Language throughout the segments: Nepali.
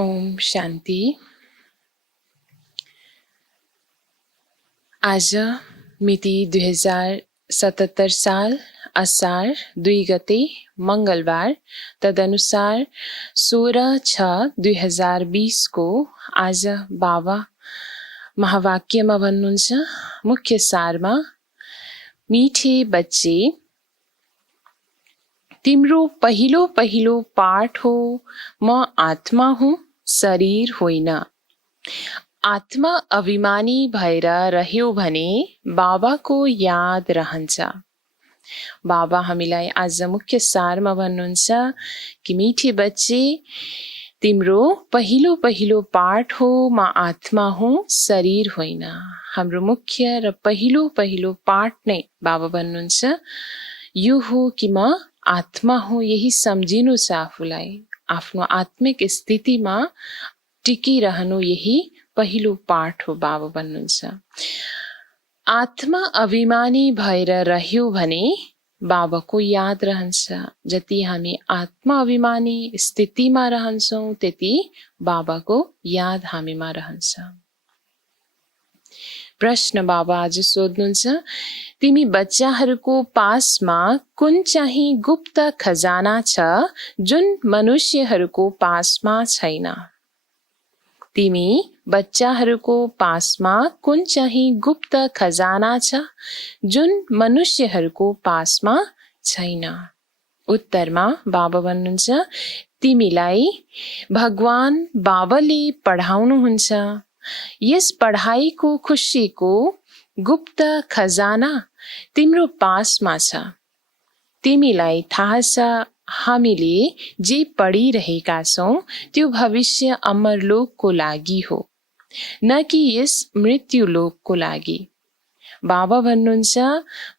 ओम शान्ति। आज मिति 2077 साल असार 2 गते मंगलबार, तदनुसार 16/6/2020 को आज बाबा महावाक्यमा भन्नुहुन्छ, मुख्य सारमा, मीठे बच्चे, तिम्रो पहिलो पहिलो पाठ हो, म आत्मा हुँ, शरीर होइन। आत्मा अभिमानी भएर रह्यो भने बाबाको याद रहन्छ। बाबा हामीलाई आज मुख्य सारमा भन्नुहुन्छ कि मीठे बच्चे, तिम्रो पहिलो पहिलो पाठ हो, म आत्मा हुँ, शरीर होइन। हाम्रो मुख्य र पहिलो पहिलो पाठ नै बाबा भन्नुहुन्छ यो हो कि म आत्मा हुँ। यही सम्झिनु छ आफूलाई, आफ्नो आत्मिक स्थितिमा टिकिरहनु यही पहिलो पाठ हो। बाबा भन्नुहुन्छ आत्मा अभिमानी भएर रह्यो भने बाबाको याद रहन्छ। जति हामी आत्मा अभिमानी स्थितिमा रहन्छौँ त्यति बाबाको याद हामीमा रहन्छ। प्रश्न बाबा आज सोध्नुहुन्छ, तिमी बच्चाहरूको पासमा कुन चाहिँ गुप्त खजाना छ जुन मनुष्यहरूको पासमा छैन? तिमी बच्चाहरूको पासमा कुन चाहिँ गुप्त खजाना छ जुन मनुष्यहरूको पासमा छैन? उत्तरमा बाबा भन्नुहुन्छ, तिमीलाई भगवान बाबाले पढाउनुहुन्छ। यस पढाइको खुसीको गुप्त खजाना तिम्रो पासमा छ। तिमीलाई थाहा छ हामीले जे पढिरहेका छौँ त्यो भविष्य अमरलोकको लागि हो, न कि यस मृत्युलोकको लागि। बाबा भन्नुहुन्छ,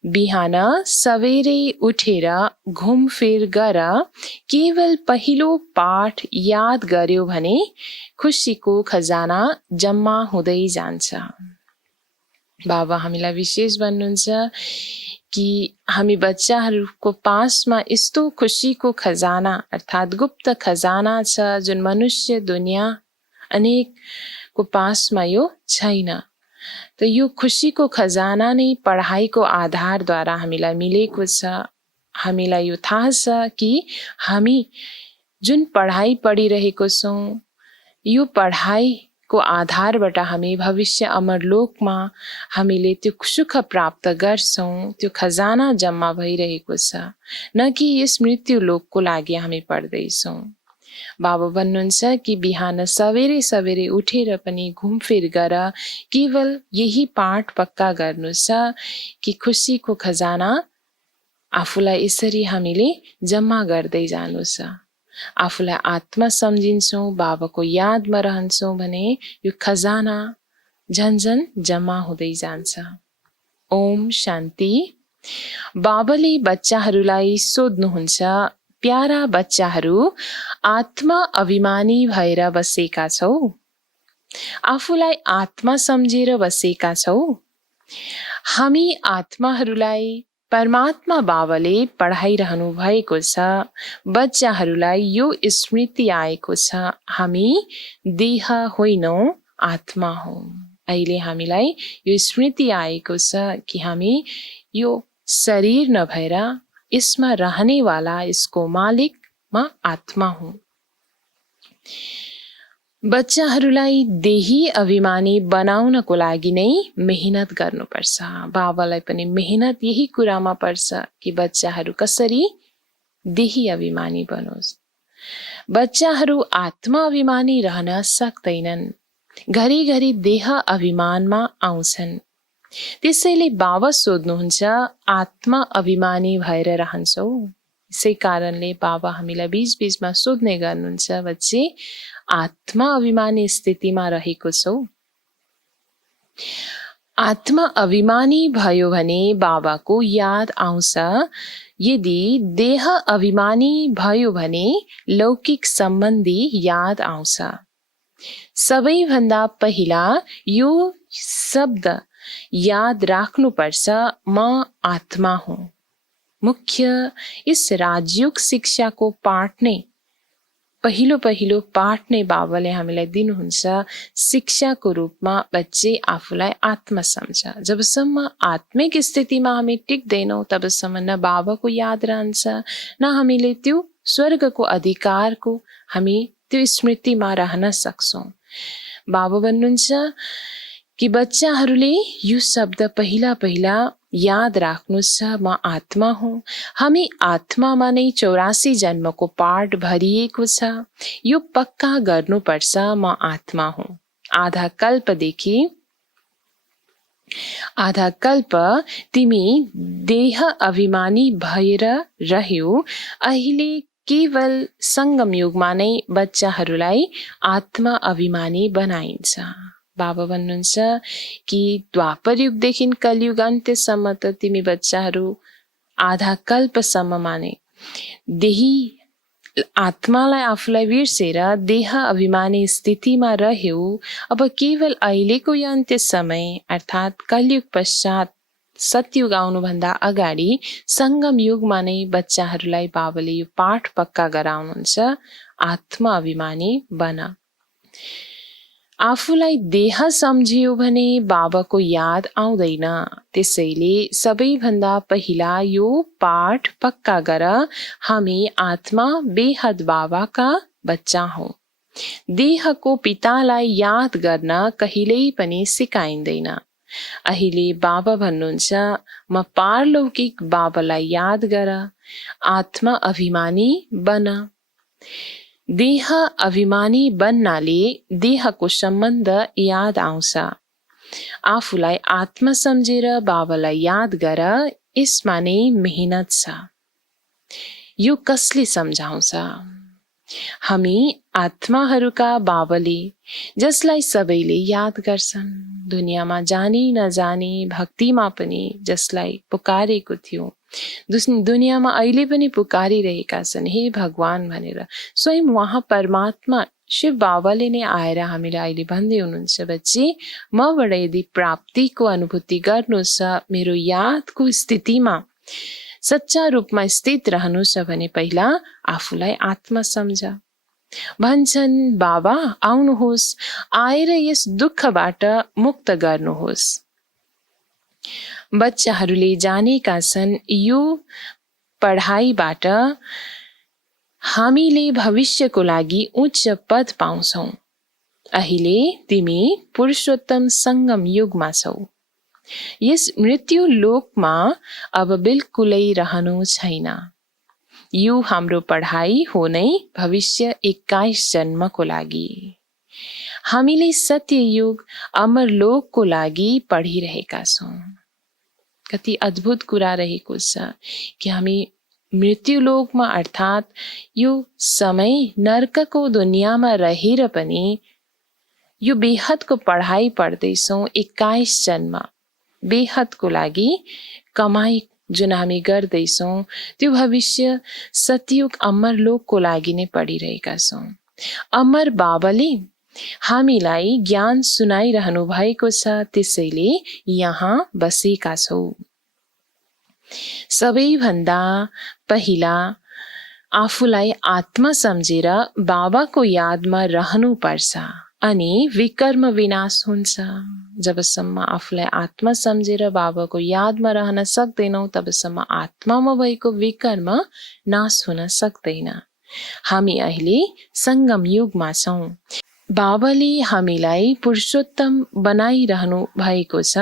बिहान सवेरै उठेर घुमफिर गर, केवल पहिलो पाठ याद गर्यो भने खुसीको खजाना जम्मा हुँदै जान्छ। बाबा हामीलाई विशेष भन्नुहुन्छ कि हामी बच्चाहरूको पासमा यस्तो खुसीको खजाना अर्थात् गुप्त खजाना छ जुन मनुष्य दुनियाँ अनेकको पासमा यो छैन। त यो खुसीको खजाना नै पढाइको आधारद्वारा हामीलाई मिलेको छ। हामीलाई यो थाहा छ कि हामी जुन पढाइ पढिरहेको छौँ यो पढाइको आधारबाट हामी भविष्य अमरलोकमा हामीले त्यो सुख प्राप्त गर्छौँ। त्यो खजाना जम्मा भइरहेको छ, न कि यस मृत्युलोकको लागि हामी पढ्दैछौँ। बाबा भन्नुहुन्छ कि बिहान सवेरै सवेरै उठेर पनि घुमफिर गर, केवल यही पाठ पक्का गर्नु छ कि खुसीको खजाना आफूलाई यसरी हामीले जम्मा गर्दै जानु छ। आफूलाई आत्मा सम्झिन्छौँ, बाबाको यादमा रहन्छौँ भने यो खजाना झन्झन जम्मा हुँदै जान्छ। ओम शान्ति। बाबाले बच्चाहरूलाई सोध्नुहुन्छ, प्यारा बच्चाहरू, आत्मा अभिमानी भएर बसेका छौ? आफूलाई आत्मा सम्झेर बसेका छौ? हामी आत्माहरूलाई परमात्मा बाबाले पढाइरहनु भएको छ। बच्चाहरूलाई यो स्मृति आएको छ, हामी देह होइनौँ, आत्मा हौँ। अहिले हामीलाई यो स्मृति आएको छ कि हामी यो शरीर नभएर यसमा रहनेवाला, यसको मालिक म आत्मा हुँ। बच्चाहरूलाई देही अभिमानी बनाउनको लागि नै मेहनत गर्नुपर्छ। बाबालाई पनि मेहनत यही कुरामा पर्छ कि बच्चाहरू कसरी देही अभिमानी बनोस्। बच्चाहरू आत्मा अभिमानी रहन सक्दैनन्, घरिघरि देह अभिमानमा आउँछन्। त्यसैले बाबा सोध्नुहुन्छ, आत्मा अभिमानी भएर रहन्छौ? यसै कारणले बाबा हामीलाई बीच बीचमा सोध्ने गर्नुहुन्छ, बच्चे आत्मा अभिमानी स्थितिमा रहेको छौ? आत्मा अभिमानी भयो भने बाबाको याद आउँछ। यदि देह अभिमानी भयो भने लौकिक सम्बन्धी याद आउँछ। सबैभन्दा पहिला यो शब्द याद राख्नुपर्छ, म आत्मा हुँ। मुख्य इस राजयोग शिक्षाको पाठ नै पहिलो पहिलो पाठ नै बाबाले हामीलाई दिनुहुन्छ शिक्षाको रूपमा। बच्चे आफूलाई आत्मा सम्झ। जबसम्म आत्मिक स्थितिमा हामी टिक्दैनौँ तबसम्म न बाबाको याद रहन्छ, न हामीले त्यो स्वर्गको अधिकारको हामी त्यो स्मृतिमा रहन सक्छौँ। बाबा भन्नुहुन्छ कि बच्चाहरूले यो शब्द पहिला पहिला याद राख्नुहोस्, म आत्मा हुँ। हामी आत्मामा नै 84 जन्मको पाठ भरिएको छ। यो पक्का गर्नुपर्छ, म आत्मा हुँ। आधा कल्प तिमी देह अभिमानी भएर रह्यौ। अहिले केवल सङ्गम युगमा नै बच्चाहरूलाई आत्मा अभिमानी बनाइन्छ। बाबा भन्नुहुन्छ कि द्वापर युगदेखि कलयुग अन्त्यसम्म त तिमी बच्चाहरू आधा कल्पसम्ममा नै देही आत्मालाई आफूलाई बिर्सेर देह अभिमानी स्थितिमा रह्यौ। अब केवल अहिलेको यो अन्त्य समय अर्थात् कलयुग पश्चात सतयुग आउनुभन्दा अगाडि सङ्गम युगमा नै बच्चाहरूलाई बाबाले यो पाठ पक्का गराउनुहुन्छ, आत्मा अभिमानी बन। आफूलाई देह सम्झियो भने बाबाको याद आउँदैन। त्यसैले सबैभन्दा पहिला यो पाठ पक्का गर, हामी आत्मा बेहद बाबाका बच्चा हौँ। देहको पितालाई याद गर्न कहिल्यै पनि सिकाइँदैन। अहिले बाबा भन्नुहुन्छ, म पारलौकिक बाबालाई याद गर, आत्मा अभिमानी बन। देह अभिमानी बन्नाले देहको सम्बन्ध याद आउँछ। आफूलाई आत्मा सम्झेर बाबालाई याद गर, यसमा नै मेहनत छ। यो कसले सम्झाउँछ? हामी आत्माहरूका बाबाले, जसलाई सबैले याद गर्छन्। दुनियाँमा जानी नजानी भक्तिमा पनि जसलाई पुकारेको थियो, दुनियाँमा अहिले पनि पुकारिरहेका छन्, हे भगवान भनेर। स्वयं उहाँ परमात्मा शिव बाबाले नै आएर हामीलाई अहिले भन्दै हुनुहुन्छ, बच्चे मबाट यदि प्राप्तिको अनुभूति गर्नु छ, मेरो यादको स्थितिमा सच्चा रूपमा स्थित रहनु छ भने पहिला आफूलाई आत्मा सम्झ। भन्छन्, बाबा आउनुहोस्, आएर यस दुःखबाट मुक्त गर्नुहोस्। बच्चाहरूले जानेका छन् यो पढाइबाट हामीले भविष्यको लागि उच्च पद पाउँछौँ। अहिले तिमी पुरुषोत्तम सङ्गम युगमा छौ। यस मृत्यु लोकमा अब बिल्कुलै रहनु छैन। यो हाम्रो पढाइ हो नै भविष्य 21 जन्मको लागि। हामीले सत्ययुग अमरलोकको लागि पढिरहेका छौँ। कति अद्भुत कुरा रहेको छ कि हामी मृत्युलोकमा अर्थात् यो समय नर्कको दुनियाँमा रहेर पनि यो बेहदको पढाइ पढ्दैछौँ। 21 जन्म बेहदको लागि कमाई जुन हामी गर्दैछौँ, त्यो भविष्य सतयुग अमरलोकको लागि नै पढिरहेका छौँ। अमर बाबाले हामीलाई ज्ञान सुनाइरहनु भएको छ, त्यसैले यहाँ बसेका छौँ। सबैभन्दा पहिला आफूलाई आत्मा सम्झेर बाबाको यादमा रहनुपर्छ अनि विकर्म विनाश हुन्छ। जबसम्म आफूलाई आत्मा सम्झेर बाबाको यादमा रहन सक्दैनौँ, तबसम्म आत्मामा भएको विकर्म नाश हुन सक्दैन। हामी अहिले सङ्गम युगमा छौँ। बाबाले हामीलाई पुरुषोत्तम बनाइरहनु भएको छ।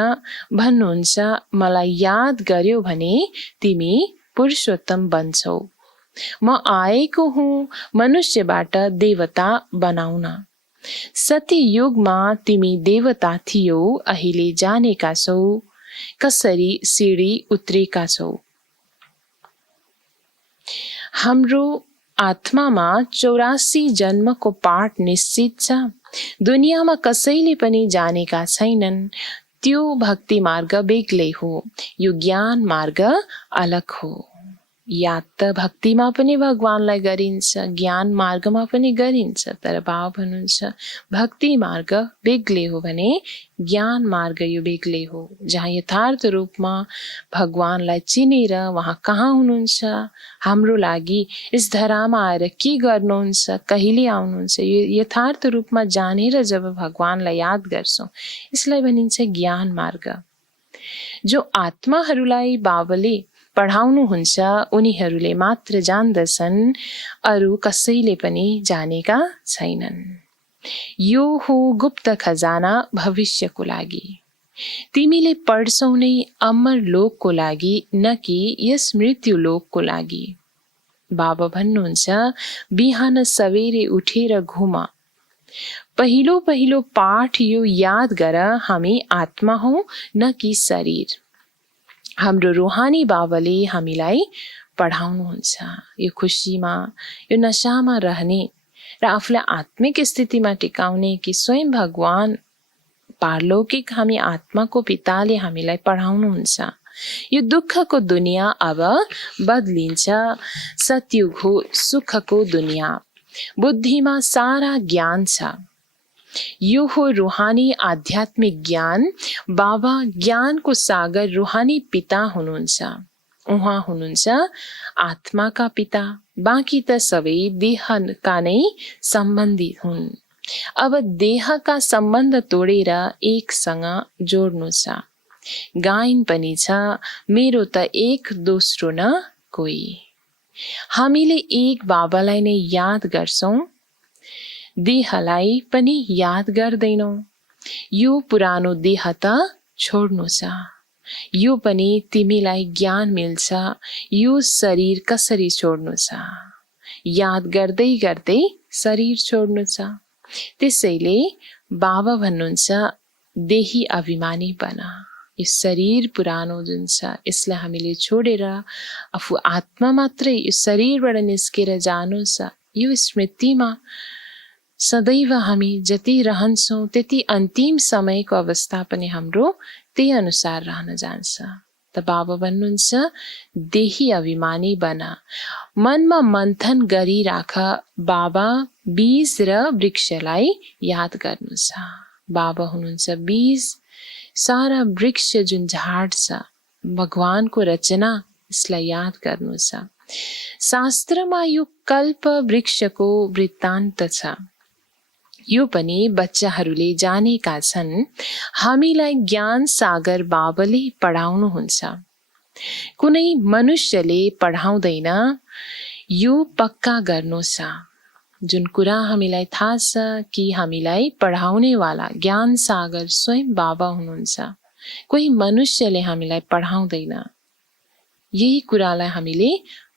भन्नुहुन्छ, मलाई याद गर्यो भने तिमी पुरुषोत्तम बन्छौ। म आएको हुँ मनुष्यबाट देवता बनाउन। सत्ययुगमा तिमी देवता थियौ, अहिले जानेका छौ कसरी सिडी उत्रेका छौ। हाम्रो आत्मामा 84 जन्मको पाठ निश्चित छ। दुनियाँमा कसैले पनि जानेका छैनन्। त्यो भक्ति मार्ग बेग्लै हो, यो ज्ञान मार्ग अलग हो। याद त भक्तिमा पनि भगवानलाई गरिन्छ, ज्ञान मार्गमा पनि गरिन्छ। तर बाबा भन्नुहुन्छ भक्ति मार्ग बेग्लै हो भने ज्ञान मार्ग यो बेग्लै हो, जहाँ यथार्थ रूपमा भगवानलाई चिनेर उहाँ कहाँ हुनुहुन्छ, हाम्रो लागि यस धरामा आएर के गर्नुहुन्छ, कहिले आउनुहुन्छ, यो यथार्थ रूपमा जानेर जब भगवानलाई याद गर्छौँ, यसलाई भनिन्छ ज्ञान मार्ग। जो आत्माहरूलाई बाबाले पढाउनुहुन्छ उनीहरूले मात्र जान्दछन्, अरू कसैले पनि जानेका छैनन्। यो हो गुप्त खजाना भविष्यको लागि। तिमीले पढ्छौ नै अमर लोकको लागि, न कि यस मृत्यु लोकको लागि। बाबा भन्नुहुन्छ बिहान सवेरे उठेर घुम। पहिलो पहिलो पाठ यो याद गर, हामी आत्मा हौ न कि शरीर। हाम्रो रूहानी बाबाले हामीलाई पढाउनुहुन्छ यो खुसीमा, यो नशामा रहने र आफूलाई आत्मिक स्थितिमा टिकाउने कि स्वयं भगवान पारलौकिक हामी आत्माको पिताले हामीलाई पढाउनुहुन्छ। यो दुःखको दुनिया अब बदलिन्छ, सतयुग हो सुखको दुनिया। बुद्धिमा सारा ज्ञान छ। यो हो रूहानी आध्यात्मिक ज्ञान। बाबा ज्ञानको सागर रूहानी पिता हुनुहुन्छ। उहाँ हुनुहुन्छ आत्माका पिता, बाँकी त सबै देहका नै सम्बन्धित हुन्। अब देहका सम्बन्ध तोडेर एकसँग जोड्नु छ। गायन पनि छ, मेरो त एक दोस्रो न कोही। हामीले एक बाबालाई नै याद गर्छौं, देहलाई पनि याद गर्दैनौं। यो पुरानो देह त छोड्नु छ। यो पनि तिमीलाई ज्ञान मिल्छ, यो शरीर कसरी छोड्नु छ। याद गर्दै गर्दै शरीर छोड्नु छ। त्यसैले बाबा भन्नुहुन्छ देही अभिमानी बन। यो शरीर पुरानो जुन छ यसलाई हामीले छोडेर आफू आत्मा मात्रै यो शरीरबाट निस्केर जानु छ। यो स्मृतिमा सदैव हामी जति रहन्छौं त्यति अन्तिम समयको अवस्था पनि हाम्रो त्यही अनुसार रहन जान्छ। त बाबा भन्नुहुन्छ देही अभिमानी बन। मनमा मन्थन गरिराख। बाबा बीज र वृक्षलाई याद गर्नु छ। बाबा हुनुहुन्छ बीज, सारा वृक्ष जुन झाड छ भगवानको रचना, यसलाई याद गर्नु छ। शास्त्रमा यो कल्प वृक्षको वृत्तान्त छ। यो पनि बच्चाहरूले जानेका छन्। हामीलाई ज्ञान सागर बाबाले पढाउनुहुन्छ। कुनै मनुष्यले पढाउँदैन, यो पक्का गर्नु छ। जुन कुरा हामीलाई थाहा छ कि हामीलाई पढाउनेवाला ज्ञान सागर स्वयं बाबा हुनुहुन्छ। कोही मनुष्यले हामीलाई पढाउँदैन। यही कुरालाई हामीले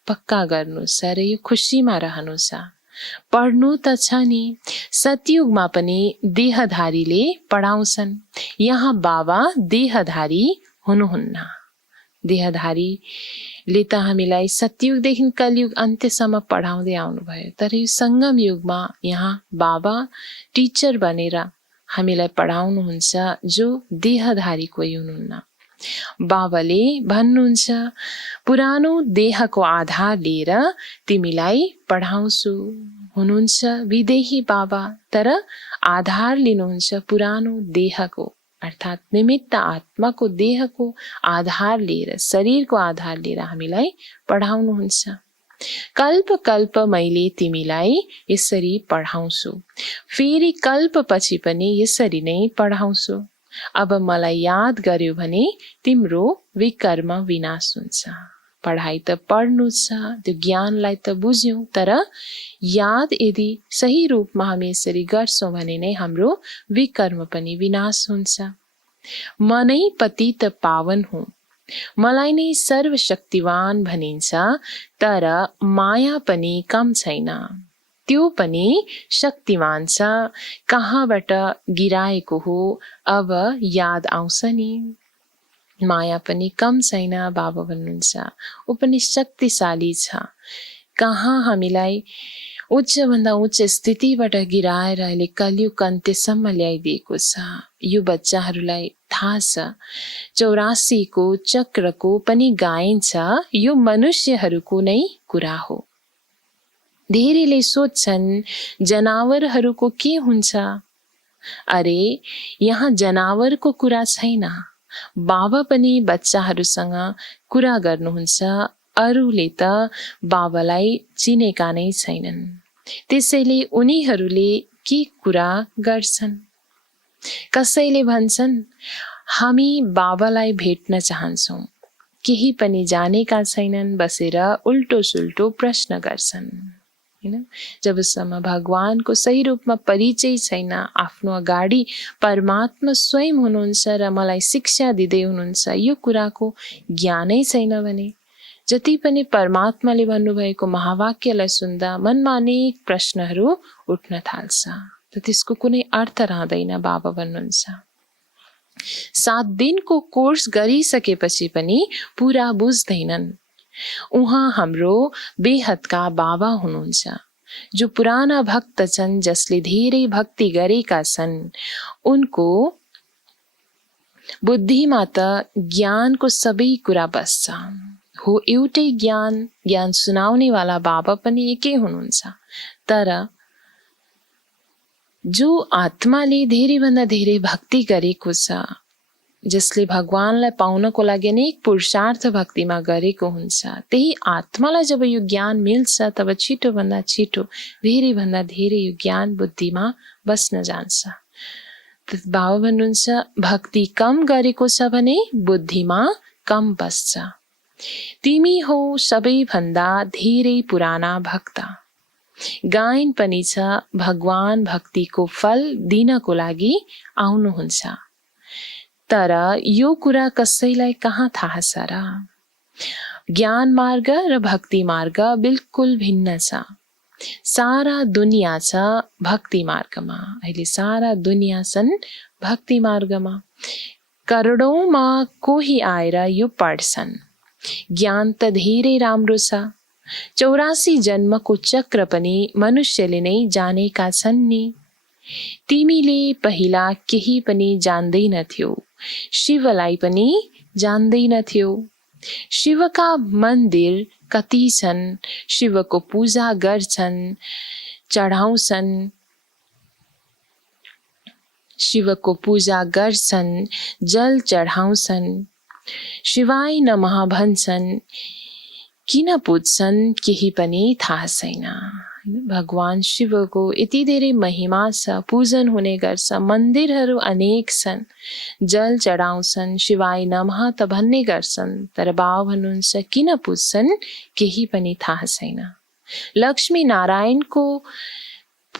पक्का गर्नु छ र यो खुसीमा रहनु छ। पढ्नु त छ नि, सतयुगमा पनि देहधारीले पढाउँछन्। यहाँ बाबा देहधारी हुनुहुन्न। देहधारीले त हामीलाई सतयुगदेखि कलयुग अन्त्यसम्म पढाउँदै आउनुभयो। तर यो सङ्गम युगमा यहाँ बाबा टिचर बनेर हामीलाई पढाउनुहुन्छ, जो देहधारी कोही हुनुहुन्न। बाबाले भन्नुहुन्छ पुरानो देहको आधार लिएर तिमीलाई पढाउँछु। हुनुहुन्छ विदेही बाबा, तर आधार लिनुहुन्छ पुरानो देहको, अर्थात् निमित्त आत्माको देहको आधार लिएर, शरीरको आधार लिएर हामीलाई पढाउनुहुन्छ। कल्प कल्प मैले तिमीलाई यसरी पढाउँछु, फेरि कल्पपछि पनि यसरी नै पढाउँछु। अब मलाई याद गर्यो भने तिम्रो विकर्म विनाश हुन्छ। पढाइ त पढ्नु छ, त्यो ज्ञानलाई त बुझ्यौं, तर याद यदि सही रूपमा हामी यसरी गर्छौं भने नै हाम्रो विकर्म पनि विनाश हुन्छ। म नै पतित पावन हुँ, मलाई नै सर्वशक्तिवान भनिन्छ, तर माया पनि कम छैन। त्यो पनि शक्तिमान छ, कहाँबाट गिराएको हो अब याद आउँछ नि। माया पनि कम छैन, बाबा भन्नुहुन्छ ऊ पनि शक्तिशाली छ। कहाँ हामीलाई उच्चभन्दा उच्च स्थितिबाट गिराएर अहिले कलियुग अन्त्यसम्म ल्याइदिएको छ। यो बच्चाहरूलाई थाहा छ 84 को चक्रको पनि गाइन्छ, यो मनुष्यहरूको नै कुरा हो। धेरैले सोध्छन् जनावरहरूको के हुन्छ? अरे यहाँ जनावरको कुरा छैन। बाबा पनि बच्चाहरूसँग कुरा गर्नुहुन्छ। अरूले त बाबालाई चिनेका नै छैनन्, त्यसैले उनीहरूले के कुरा गर्छन्? कसैले भन्छन् हामी बाबालाई भेट्न चाहन्छौँ। केही पनि जानेका छैनन्, बसेर उल्टो सुल्टो प्रश्न गर्छन्। हैन, जबसम्म भगवानको सही रूपमा परिचय छैन, आफ्नो अगाडि परमात्मा स्वयं हुनुहुन्छ र मलाई शिक्षा दिँदै हुनुहुन्छ, यो कुराको ज्ञानै छैन भने जति पनि परमात्माले भन्नुभएको महावाक्यलाई सुन्दा मनमा अनेक प्रश्नहरू उठ्न थाल्छ, त त्यसको कुनै अर्थ रहँदैन। बाबा भन्नुहुन्छ 7 दिनको कोर्स गरिसकेपछि पनि पूरा बुझ्दैनन्। उहाँ हाम्रो बेहदका बाबा हुनुहुन्छ, जो पुराना भक्त छन्, जसले धेरै भक्ति गरेका छन्। उनको बुद्धिमा त ज्ञानको सबै कुरा बस्छ हो। एउटै ज्ञान सुनाउने वाला बाबा पनि एकै हुनुहुन्छ। तर जो आत्माले धेरैभन्दा धेरै भक्ति गरेको छ, जसले भगवानलाई पाउनको लागि अनेक पुरुषार्थ भक्तिमा गरेको हुन्छ, त्यही आत्मालाई जब यो ज्ञान मिल्छ, तब छिटोभन्दा छिटो धेरैभन्दा धेरै यो ज्ञान बुद्धिमा बस्न जान्छ। बाबा भन्नुहुन्छ भक्ति कम गरेको छ भने बुद्धिमा कम बस्छ। तिमी हो सबैभन्दा धेरै पुराना भक्त। गायन पनि छ भगवान भक्तिको फल दिनको लागि आउनुहुन्छ। तर यो कुरा कसैलाई कहाँ थाहा छ र? ज्ञान मार्ग र भक्ति मार्ग बिल्कुल भिन्न छ। सारा दुनिया छ भक्ति मार्गमा। अहिले सारा दुनिया छन् भक्ति मार्गमा। करोडौंमा कोही आएर यो पढ्छन्। ज्ञान त धेरै राम्रो छ। 84 जन्मको चक्र पनि मनुष्यले नै जानेका छन् नि। तिमीले पहिला केही पनि जान्दैनथ्यौ, शिवलाई पनि जान्दैनथ्यौ। शिवका मन्दिर कति छन्, शिवको पूजा गर्छन्, चढाउँछन्, शिवको पूजा गर्छन्, जल चढाउँछन्, शिवाय नमः भन्छन्। किन पुज्छन् केही पनि थाहा छैन। भगवान शिवको यति धेरै महिमा छ, पूजन हुने गर्छ, मन्दिरहरू अनेक छन्, जल चढाउँछन्, शिवाय नमः त भन्ने गर्छन्। तर बाबा भन्नुहुन्छ किन पुज्छन् केही पनि थाहा छैन। लक्ष्मी नारायणको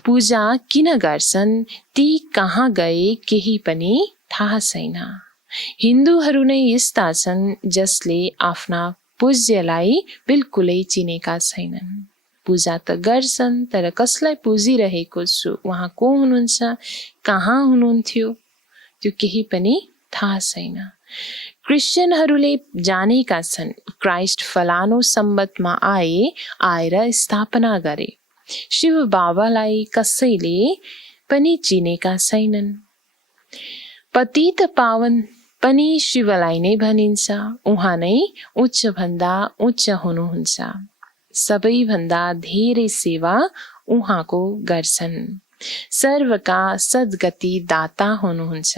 पूजा किन गर्छन्, ती कहाँ गए केही पनि थाहा छैन। हिन्दूहरू नै यस्ता छन् जसले आफ्ना पूज्यलाई बिल्कुलै चिनेका छैनन्। पूजा त गर्छन्, तर कसलाई पुजिरहेको छु, उहाँ को हुनुहुन्छ, कहाँ हुनुहुन्थ्यो, त्यो केही पनि थाहा छैन। क्रिश्चियनहरूले जानेका छन् क्राइस्ट फलानो सम्बतमा आएर स्थापना गरे। शिव बाबालाई कसैले पनि चिनेका छैनन्। पतित पावन पनि शिवलाई नै भनिन्छ। उहाँ नै उच्च भन्दा उच्च हुनुहुन्छ। सबैभन्दा धेरै सेवा उहाँको गर्छन्। सर्वका सद्गति दाता हुनुहुन्छ।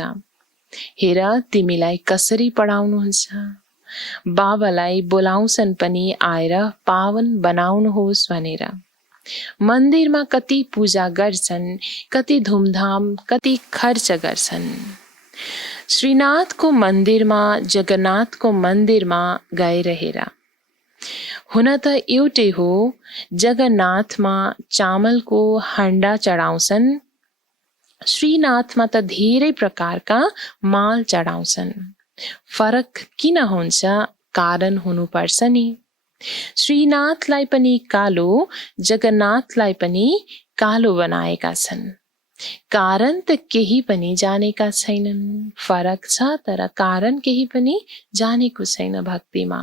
हेर तिमीलाई कसरी पढाउनुहुन्छ। बाबालाई बोलाउँछन् पनि आएर पावन बनाउनुहोस् भनेर। मन्दिरमा कति पूजा गर्छन्, कति धुमधाम, कति खर्च गर्छन्। श्रीनाथको मन्दिरमा, जगन्नाथको मन्दिरमा गएर हेर। हुन त एउटै हो। जगन्नाथमा चामलको हण्डा चढाउँछन्, श्रीनाथमा त धेरै प्रकारका माल चढाउँछन्। फरक किन हुन्छ? कारण हुनुपर्छ नि। श्रीनाथलाई पनि कालो, जगन्नाथलाई पनि कालो बनाएका छन्। कारण त केही पनि जानेका छैनन्। फरक छ, तर कारण केही पनि जानेको छैन भक्तिमा।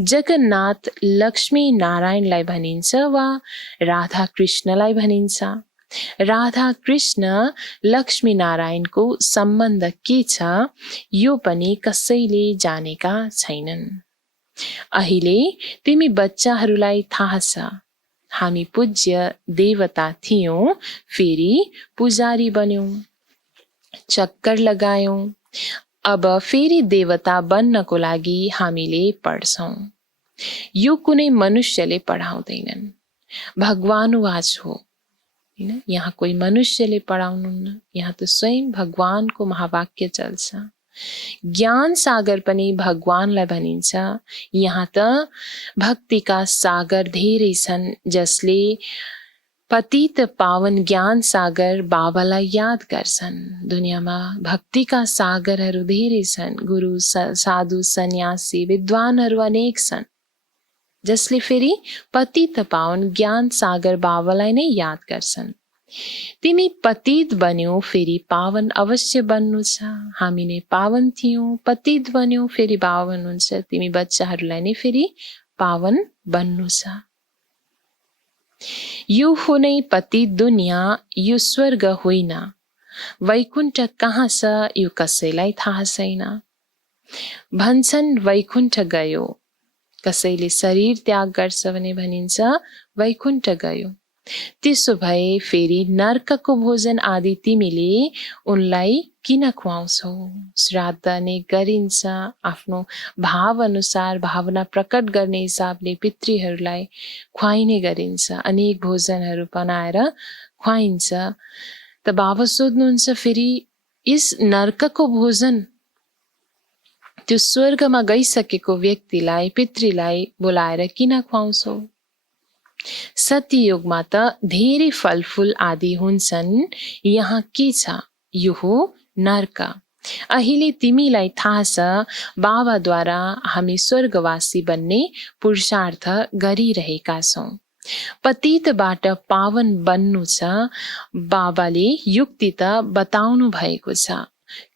जगन्नाथ लक्ष्मी नारायणलाई भनिन्छ वा राधा कृष्णलाई भनिन्छ। राधा कृष्ण लक्ष्मी नारायणको सम्बन्ध के छ यो पनि कसैले जानेका छैनन्। अहिले तिमी बच्चाहरूलाई थाहा छ, हामी पूज्य देवता थियौं, फेरि पुजारी बन्यौं, चक्कर लगायौं। अब फेरि देवता बन्नको लागि हामीले पढ्छौं। यो कुनै मनुष्यले पढाउँदैनन्, भगवानुवाच हो। हैन, यहाँ कोही मनुष्यले पढाउनुहुन्न, यहाँ त स्वयं भगवानको महावाक्य चल्छ। ज्ञान सागर पनि भगवानलाई भनिन्छ। यहाँ त भक्तिका सागर धेरै छन्, जसले पतित पावन ज्ञान सागर बाबालाई याद गर्छन्। दुनियाँमा भक्तिका सागरहरू धेरै छन्, गुरु साधु सन्यासी विद्वानहरू अनेक छन्, जसले फेरि पतित पावन ज्ञान सागर बाबालाई नै याद गर्छन्। तिमी पतित बन्यौ, फेरि पावन अवश्य बन्नु छ। हामी नै पावन थियौं, पतित बन्यौ, फेरि पावन हुन्छ। तिमी बच्चाहरूलाई नै फेरि पावन बन्नु छ। यो हो नै पतित दुनियाँ, यो स्वर्ग होइन। वैकुण्ठ कहाँ छ यो कसैलाई थाहा छैन। भन्छन् वैकुण्ठ गयो, कसैले शरीर त्याग गर्छ भने भनिन्छ वैकुण्ठ गयो। त्यसो भए फेरि नर्कको भोजन आदि तिमीले उनलाई किन खुवाउँछौ? श्राद्ध नै गरिन्छ, आफ्नो भाव अनुसार भावना प्रकट गर्ने हिसाबले पितृहरूलाई खुवाइने गरिन्छ। अनेक भोजनहरू बनाएर खुवाइन्छ। त बाबा सोध्नुहुन्छ फेरि यस नर्कको भोजन त्यो स्वर्गमा गइसकेको व्यक्तिलाई पितृलाई बोलाएर किन खुवाउँछौ? सत्ययुगमा त धेरै फलफुल आदि हुन्छन्, यहाँ के छ? यो हो नर्क। अहिले तिमीलाई थाहा छ, बाबाद्वारा हामी स्वर्गवासी बन्ने पुरुषार्थ गरिरहेका छौं। पतितबाट पावन बन्नु छ। बाबाले युक्ति त बताउनु भएको छ।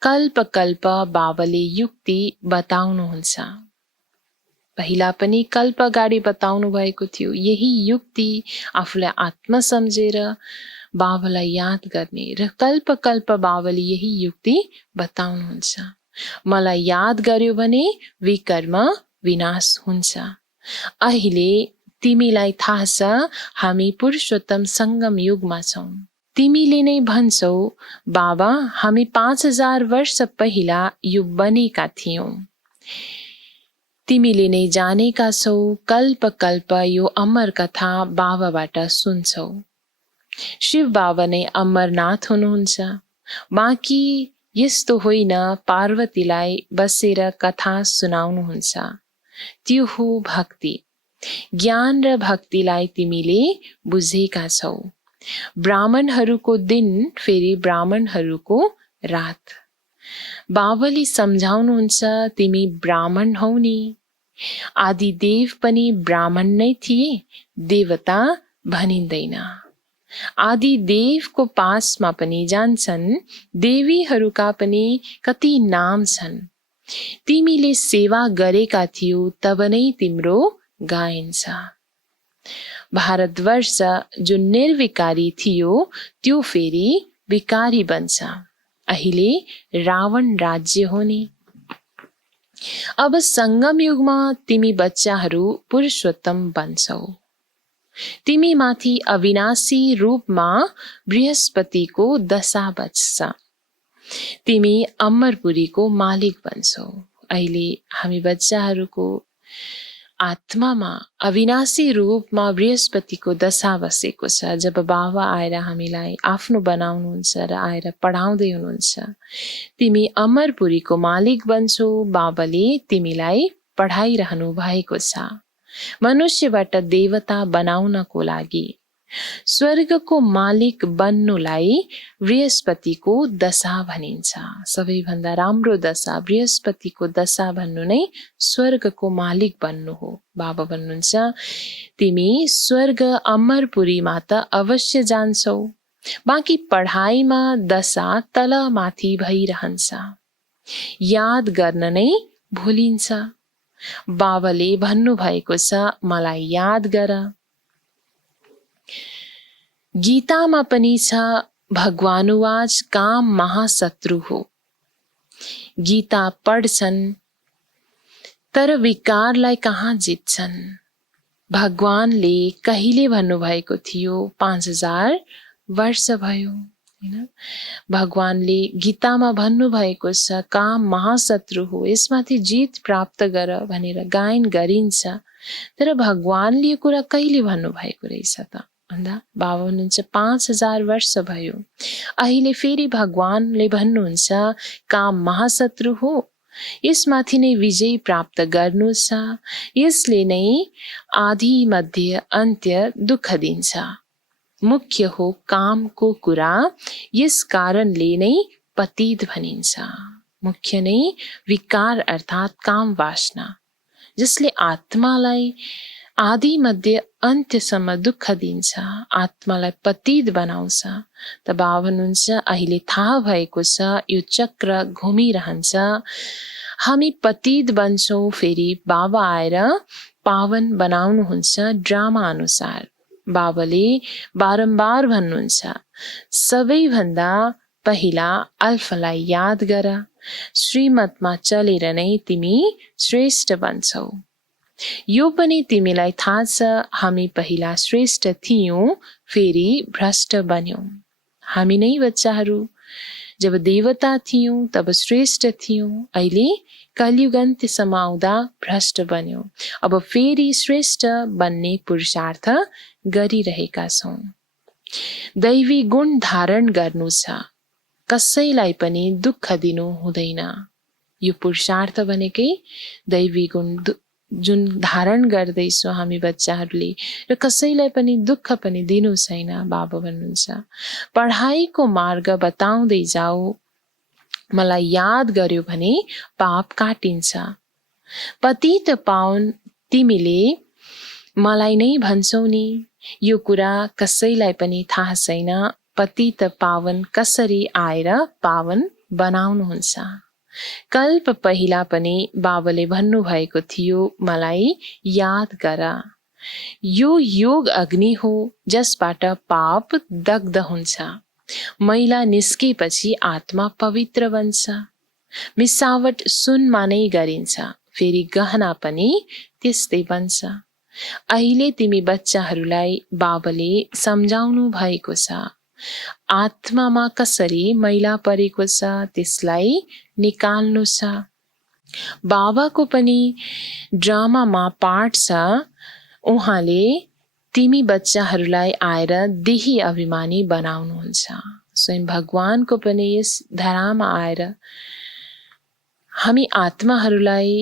कल्प कल्प बाबाले युक्ति बताउनुहुन्छ। पहिला पनि कल्प अगाडि बताउनु भएको थियो। यही युक्ति आफूलाई आत्मा सम्झेर बाबालाई याद गर्ने र कल्प कल्प बाबाले यही युक्ति बताउनुहुन्छ। मलाई याद गर्यो भने विकर्म विनाश हुन्छ। अहिले तिमीलाई थाहा छ, हामी पुरुषोत्तम सङ्गम युगमा छौं। तिमीले नै भन्छौ बाबा हामी 5000 वर्ष पहिला यो बनेका थियौं। तिमीले नै जानेका छौ, कल्प कल्प यो अमर कथा बाबाबाट सुन्छौ। शिव बाबा नै अमरनाथ हुनुहुन्छ। बाँकी यस्तो होइन पार्वतीलाई बसेर कथा सुनाउनुहुन्छ। त्यो हो भक्ति। ज्ञान र भक्तिलाई तिमीले बुझेका छौ। ब्राह्मणहरूको दिन फेरि ब्राह्मणहरूको रात। बाबाले सम्झाउनुहुन्छ तिमी ब्राह्मण हौ नि। आदिदेव पनि ब्राह्मण नै थिए, देवता भनिँदैन। आदिदेवको पासमा पनि जान्छन्, देवीहरूका पनि कति नाम छन्। तिमीले सेवा गरेका थियौ तब नै तिम्रो गाइन्छ। भारतवर्ष जो निर्विकारी थियो त्यो फेरि विकारी बन्छ। अहिले रावण राज्य हो नि। अब सङ्गम युगमा तिमी बच्चाहरू पुरुषोत्तम बन्छौ। तिमी माथि अविनाशी रूपमा बृहस्पतिको दशा बज्छ। तिमी अमरपुरीको मालिक बन्छौ। अहिले हामी बच्चाहरूको आत्मामा अविनाशी रूपमा बृहस्पतिको दशा बसेको छ। जब बाबा आएर हामीलाई आफ्नो बनाउनुहुन्छ र आएर पढाउँदै हुनुहुन्छ, तिमी अमरपुरीको मालिक बन्छौ। बाबाले तिमीलाई पढाइरहनु भएको छ। मनुष्यबाट देवता बनाउनको लागि स्वर्गको मालिक बन्नुलाई बृहस्पतिको दशा भनिन्छ। सबैभन्दा राम्रो दशा बृहस्पतिको दशा भन्नु नै स्वर्गको मालिक बन्नु हो। बाबा भन्नुहुन्छ तिमी स्वर्ग अमरपुरीमा त अवश्य जान्छौ, बाँकी पढाइमा दशा तल माथि भइरहन्छ। याद गर्न नै भुलिन्छ। बाबाले भन्नुभएको छ मलाई याद गर। गीतामा पनि छ भगवानुवाच काम महाशत्रु हो। गीता पढ्छन् तर विकारलाई कहाँ जित्छन्। भगवानले कहिले भन्नुभएको थियो 5000 वर्ष भयो हैन। भगवानले गीतामा भन्नुभएको छ काम महाशत्रु हो, यसमाथि जित प्राप्त गर भनेर गायन गरिन्छ। तर भगवानले यो कुरा कहिले भन्नुभएको रहेछ त भन्दा बाबा हुनुहुन्छ 5000 वर्ष भयो। अहिले फेरि भगवानले भन्नुहुन्छ काम महाशत्रु हो, यसमाथि नै विजय प्राप्त गर्नु छ। यसले नै आदि मध्य अन्त्य दुःख दिन्छ। मुख्य हो कामको कुरा, यस कारणले नै पतित भनिन्छ। मुख्य नै विकार अर्थात् काम वासना, जसले आत्मालाई आदि मध्य अन्त्यसम्म दुःख दिन्छ, आत्मालाई पतित बनाउँछ। त बाबा भन्नुहुन्छ अहिले थाहा भएको छ यो चक्र घुमिरहन्छ। हामी पतित बन्छौँ, फेरि बाबा आएर पावन बनाउनुहुन्छ ड्रामा अनुसार। बाबाले बारम्बार भन्नुहुन्छ सबैभन्दा पहिला अल्फालाई याद गर, श्रीमतमा चलेर नै तिमी श्रेष्ठ बन्छौ। यो पनि तिमीलाई थाहा छ हामी पहिला श्रेष्ठ थियौं, फेरि भ्रष्ट बन्यौं। हामी नै बच्चाहरू जब देवता थियौं तब श्रेष्ठ थियौं, अहिले कलियुग अन्त्यसम्म आउँदा भ्रष्ट बन्यौं। अब फेरि श्रेष्ठ बन्ने पुरुषार्थ गरिरहेका छौं। दैवी गुण धारण गर्नु छ, कसैलाई पनि दुःख दिनु हुँदैन। यो पुरुषार्थ भनेकै दैवी गुण जुन धारण गर्दैछौँ हामी बच्चाहरूले, र कसैलाई पनि दुःख पनि दिनु छैन। बाबा भन्नुहुन्छ पढाइको मार्ग बताउँदै जाऊ, मलाई याद गर्यो भने पाप काटिन्छ। पतित पावन तिमीले मलाई नै भन्छौ नि, यो कुरा कसैलाई पनि थाहा छैन। पतित पावन कसरी आएर पावन बनाउनुहुन्छ। कल्प पहिला पनि बाबाले भन्नुभएको थियो मलाई याद गर। यो योग अग्नि हो जसबाट पाप दग्ध हुन्छ। मैला निस्केपछि आत्मा पवित्र बन्छ। मिसावट सुनमा नै गरिन्छ, फेरि गहना पनि त्यस्तै बन्छ। अहिले तिमी बच्चाहरूलाई बाबाले सम्झाउनु भएको छ, आत्मामा कसरी मैला परेको छ त्यसलाई निकाल्नु छ। बाबाको पनि ड्रामामा पाठ छ, उहाँले तिमी बच्चाहरूलाई आएर देही अभिमानी बनाउनुहुन्छ। स्वयं भगवानको पनि यस धरामा आएर हामी आत्माहरूलाई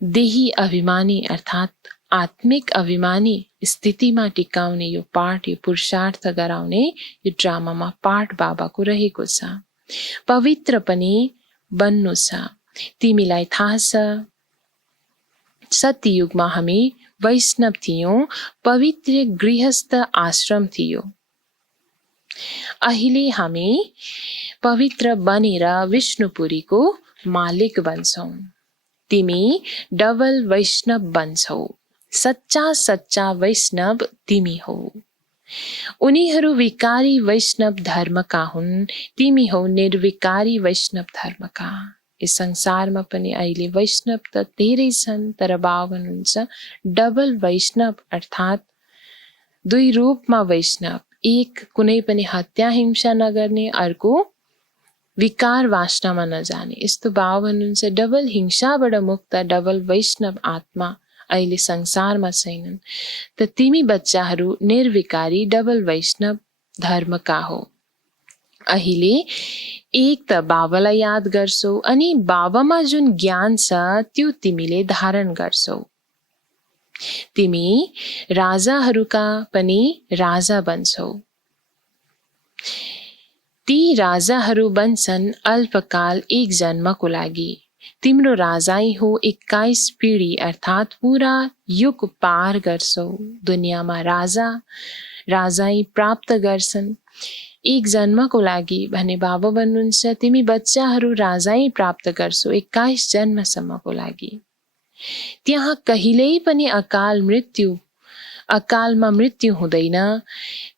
देही अभिमानी अर्थात् आत्मिक अभिमानी स्थितिमा टिकाउने यो पाठ, यो पुरुषार्थ गराउने यो ड्रामामा पाठ बाबाको रहेको छ। पवित्र पनि बन्नु छ। तिमीलाई थाहा छ सत्ययुगमा हामी वैष्णव थियौं, पवित्र गृहस्थ आश्रम थियो। अहिले हामी पवित्र बनेर विष्णुपुरीको मालिक बन्छौं। तिमी डबल वैष्णव बन्छौ। सच्चा वैष्णव तिमी हौ। उनीहरू विकारी वैष्णव धर्मका हुन्, तिमी हौ निर्विकारी वैष्णव धर्मका। यस संसारमा पनि अहिले वैष्णव त धेरै छन्, तर बाबा भन्नुहुन्छ डबल वैष्णव अर्थात् दुई रूपमा वैष्णव। एक कुनै पनि हत्या हिंसा नगर्ने, अर्को विकार वासनामा नजाने। यस्तो बाबा भन्नुहुन्छ डबल हिंसाबाट मुक्त डबल वैष्णव आत्मा अहिले संसारमा छैनन्। त तिमी बच्चाहरू निर्विकारी डबल वैष्णव धर्मका हो। अहिले एक त बाबालाई याद गर्छौ, अनि बाबामा जुन ज्ञान छ त्यो तिमीले धारण गर्छौ। तिमी राजाहरूका पनि राजा बन्छौ। ती राजाहरू बन्छन् अल्पकाल एक जन्मको लागि। तिम्रो राजाई हो 21 पिढी अर्थात् पूरा युग पार गर्छौ। दुनियाँमा राजाई प्राप्त गर्छन् एक जन्मको लागि भने बाबा भन्नुहुन्छ तिमी बच्चाहरू राजाई प्राप्त गर्छौ 21 जन्मसम्मको लागि। त्यहाँ कहिल्यै पनि अकालमा मृत्यु हुँदैन।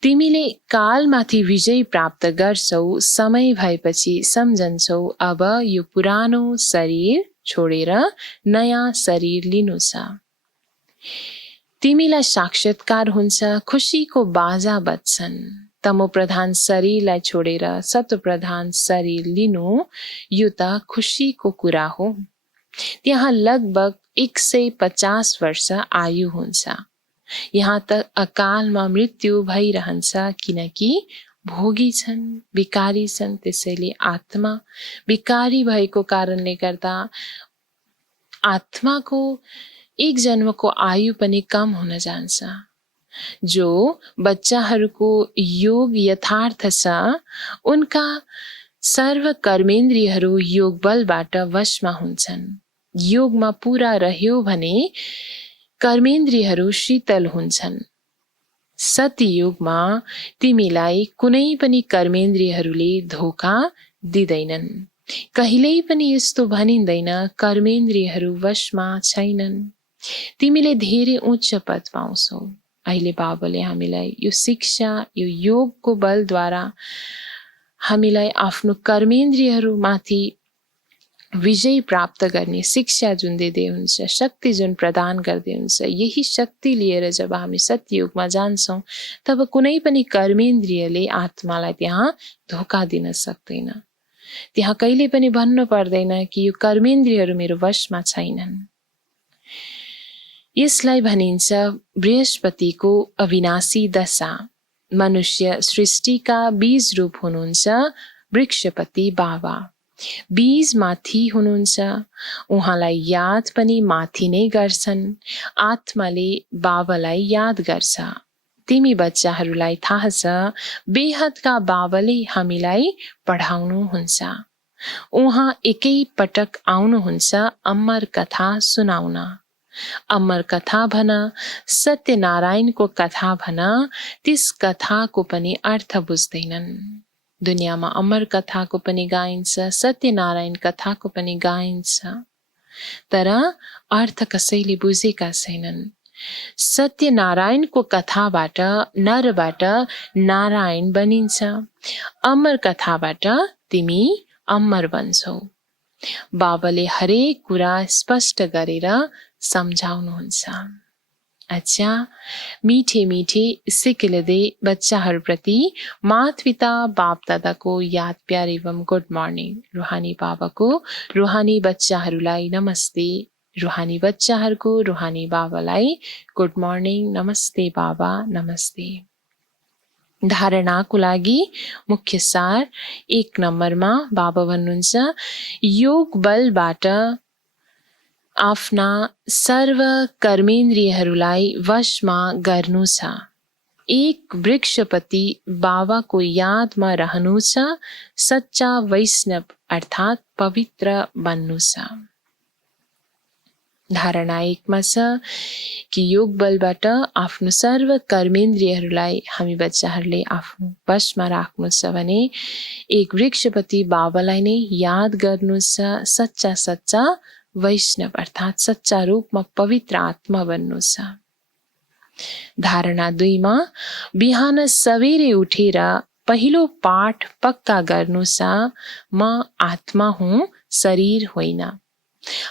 तिमीले कालमाथि विजय प्राप्त गर्छौ। समय भएपछि सम्झन्छौ अब यो पुरानो शरीर छोडेर नयाँ शरीर लिनु छ। तिमीलाई साक्षात्कार हुन्छ, खुसीको बाजा बज्छन्। तमो प्रधान शरीरलाई छोडेर सत्व प्रधान शरीर लिनु यो त खुसीको कुरा हो। त्यहाँ लगभग 150 वर्ष आयु हुन्छ। यहाँ त अकालमा मृत्यु भइरहन्छ, किनकि भोगी छन्, विकारी छन्। त्यसैले आत्मा विकारी भएको कारणले गर्दा आत्माको एक जन्मको आयु पनि कम हुन जान्छ। जो बच्चाहरूको योग यथार्थ छ, उनका सर्व कर्मेन्द्रियहरू योग बलबाट वशमा हुन्छन्। योगमा पूरा रह्यो भने कर्मेन्द्रियहरू शीतल हुन्छन्। सत्ययोगमा तिमीलाई कुनै पनि कर्मेन्द्रियहरूले धोका दिँदैनन्। कहिल्यै पनि यस्तो भनिँदैन कर्मेन्द्रियहरू वशमा छैनन्। तिमीले धेरै उच्च पद पाउँछौ। अहिले बाबाले हामीलाई यो शिक्षा, यो योगको बलद्वारा हामीलाई आफ्नो कर्मेन्द्रियहरूमाथि विजय प्राप्त गर्ने शिक्षा जुन दिँदै हुन्छ, शक्ति जुन प्रदान गर्दै हुन्छ, यही शक्ति लिएर जब हामी सत्ययुगमा जान्छौँ तब कुनै पनि कर्मेन्द्रियले आत्मालाई त्यहाँ धोका दिन सक्दैन। त्यहाँ कहिले पनि भन्नु पर्दैन कि यो कर्मेन्द्रियहरू मेरो वशमा छैनन्। यसलाई भनिन्छ बृहस्पतिको अविनाशी दशा। मनुष्य सृष्टिका बीज रूप हुनुहुन्छ वृक्षपति बाबा। बीज माथि हुनुहुन्छ, उहाँलाई याद पनि माथि नै गर्छन्। आत्माले बाबालाई याद गर्छ। तिमी बच्चाहरूलाई थाहा छ, बेहदका बाबाले हामीलाई पढाउनुहुन्छ। उहाँ एकै पटक आउनुहुन्छ अमर कथा सुनाउन। अमर कथा भन, सत्यनारायणको कथा भन, त्यस कथाको पनि अर्थ बुझ्दैनन्। दुनियाँमा अमर कथाको पनि गाइन्छ, सत्यनारायण कथाको पनि गाइन्छ, तर अर्थ कसैले बुझेका छैनन्। सत्यनारायणको कथाबाट नरबाट नारायण बनिन्छ। अमर कथाबाट तिमी अमर बन्छौ। बाबाले हरेक कुरा स्पष्ट गरेर सम्झाउनुहुन्छ। अच्छा, मीठे मीठे सिकिलदे बच्चाहरूप्रति माता पिता बाप दादाको याद प्यार एवं गुड मर्निङ। रुहानी बाबाको रुहानी बच्चाहरूलाई नमस्ते। रुहानी बच्चाहरूको रुहानी बाबालाई गुड मर्निङ, नमस्ते बाबा, नमस्ते। धारणाको लागि मुख्य सार 1 नम्बरमा बाबा भन्नुहुन्छ, योग बलबाट आफ्ना सर्व कर्मेन्द्रियहरूलाई वशमा गर्नु छ। एक वृक्षपति बाबाको यादमा रहनु छ। सच्चा वैष्णव अर्थात् पवित्र बन्नु छ। धारणा 1 मा छ कि योग बलबाट आफ्नो सर्व कर्मेन्द्रियहरूलाई हामी बच्चाहरूले आफ्नो वशमा राख्नु छ भने एक वृक्षपति बाबालाई नै याद गर्नु छ। सच्चा सच्चा वैष्णव अर्थात् सच्चा रूपमा पवित्र आत्मा बन्नु छ। धारणा 2 मा बिहान सवेरे उठेर पहिलो पाठ पक्का गर्नु छ, म आत्मा हुँ, शरीर होइन।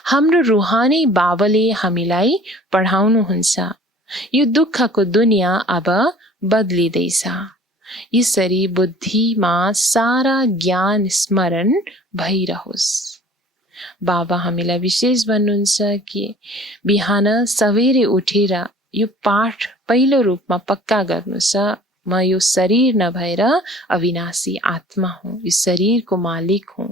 हाम्रो रुहानी बाबाले हामीलाई पढाउनुहुन्छ, यो दुःखको दुनियाँ अब बदलिँदैछ। यसरी बुद्धिमा सारा ज्ञान स्मरण भइरहोस्। बाबा हामीलाई विशेष भन्नुहुन्छ कि बिहान सवेरे उठेर यो पाठ पहिलो रूपमा पक्का गर्नु छ, म यो शरीर नभएर अविनाशी आत्मा हुँ, यो शरीरको मालिक हुँ,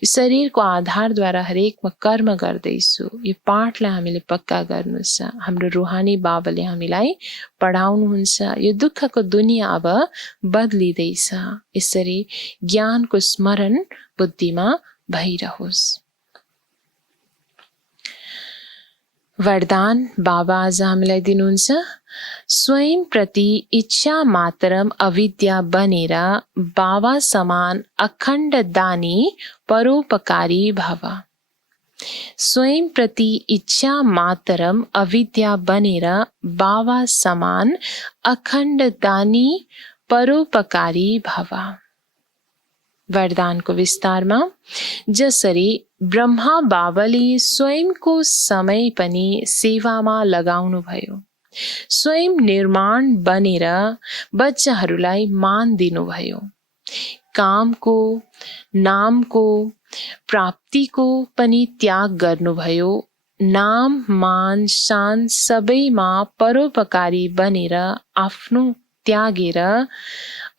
यो शरीरको आधारद्वारा हरेकमा कर्म गर्दैछु। यो पाठलाई हामीले पक्का गर्नु छ। हाम्रो रुहानी बाबाले हामीलाई पढाउनुहुन्छ, यो दुःखको दुनियाँ अब बदलिँदैछ। यसरी ज्ञानको स्मरण बुद्धिमा भइरहोस्। वरदान बाबा आज हामीलाई दिनुहुन्छ, स्वयं प्रति इच्छा मात्रम अविद्या बनेर बाबा समान अखण्ड दानी परोपकारी भव। स्वयं प्रति इच्छा मातरम अविद्या बनेर बाबा समान अखण्ड दानी परोपकारी भव। वरदानको विस्तारमा जसरी ब्रह्मा बाबाले स्वयंको समय पनि सेवामा लगाउनु भयो, स्वयं निर्माण बनेर बच्चाहरूलाई मान दिनुभयो, कामको नामको प्राप्तिको पनि त्याग गर्नुभयो, नाम मान शान सबैमा परोपकारी बनेर आफ्नो त्यागेर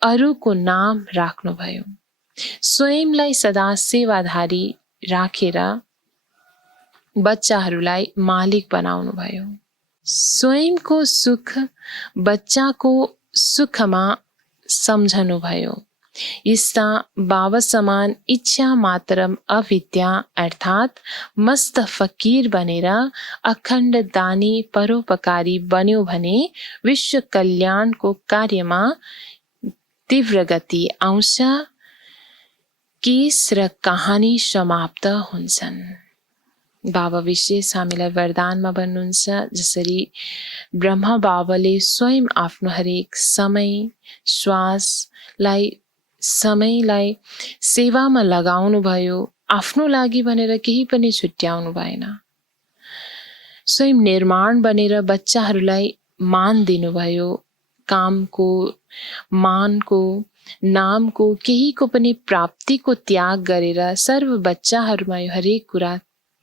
अरूको नाम राख्नुभयो, स्वयंलाई सदा सेवाधारी राखेर बच्चाहरूलाई मालिक बनाउनु भयो, स्वयंको सुख बच्चाको सुखमा सम्झनु भयो। यस्ता बाबा समान इच्छा मात्रम अविद्या अर्थात् मस्त फकीर बनेर अखण्ड दानी परोपकारी बन्यो भने विश्व कल्याणको कार्यमा तीव्र गति आउँछ, केस र कहानी समाप्त हुन्छन्। बाबा विशेष हामीलाई वरदानमा भन्नुहुन्छ, जसरी ब्रह्मा बाबाले स्वयं आफ्नो हरेक समयलाई सेवामा लगाउनु भयो, आफ्नो लागि भनेर केही पनि छुट्याउनु भएन, स्वयं निर्माण बनेर बच्चाहरूलाई मान दिनुभयो, कामको मानको नामको केहीको पनि प्राप्तिको त्याग गरेर सर्व बच्चाहरूमा यो हरेक कुरा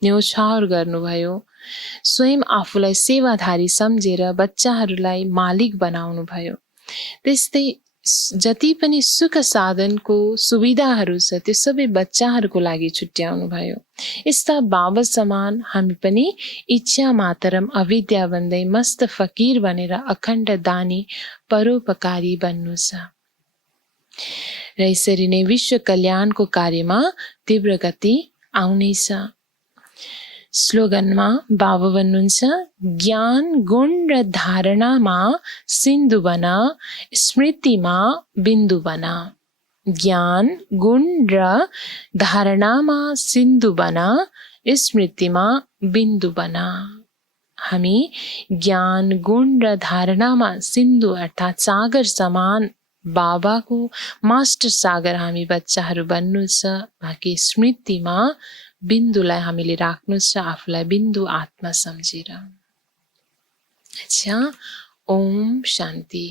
न्यौछावर गर्नुभयो, स्वयं आफूलाई सेवाधारी सम्झेर बच्चाहरूलाई मालिक बनाउनु भयो। त्यस्तै जति पनि सुख साधनको सुविधाहरू छ त्यो सबै बच्चाहरूको लागि छुट्याउनु भयो। यस्ता बाबा समान हामी पनि इच्छा मातरम अविद्या भन्दै मस्त फकीर बनेर अखण्ड दानी परोपकारी बन्नु छ र यसरी नै विश्व कल्याणको कार्यमा तीव्र गति आउनेछ। स्लोगनमा बाबा भन्नुहुन्छ, ज्ञान गुण र धारणामा सिन्धु बन, स्मृतिमा बिन्दु बन। ज्ञान गुण र धारणामा सिन्धु बन, स्मृतिमा बिन्दु बन। हामी ज्ञान गुण र धारणामा सिन्धु अर्थात् सागर समान बाबाको मास्टर सागर हामी बच्चाहरू बन्नु छ। बाँकी स्मृतिमा बिन्दुलाई हामीले राख्नु छ, आफूलाई बिन्दु आत्मा सम्झेर। अच्छा, ओम शान्ति।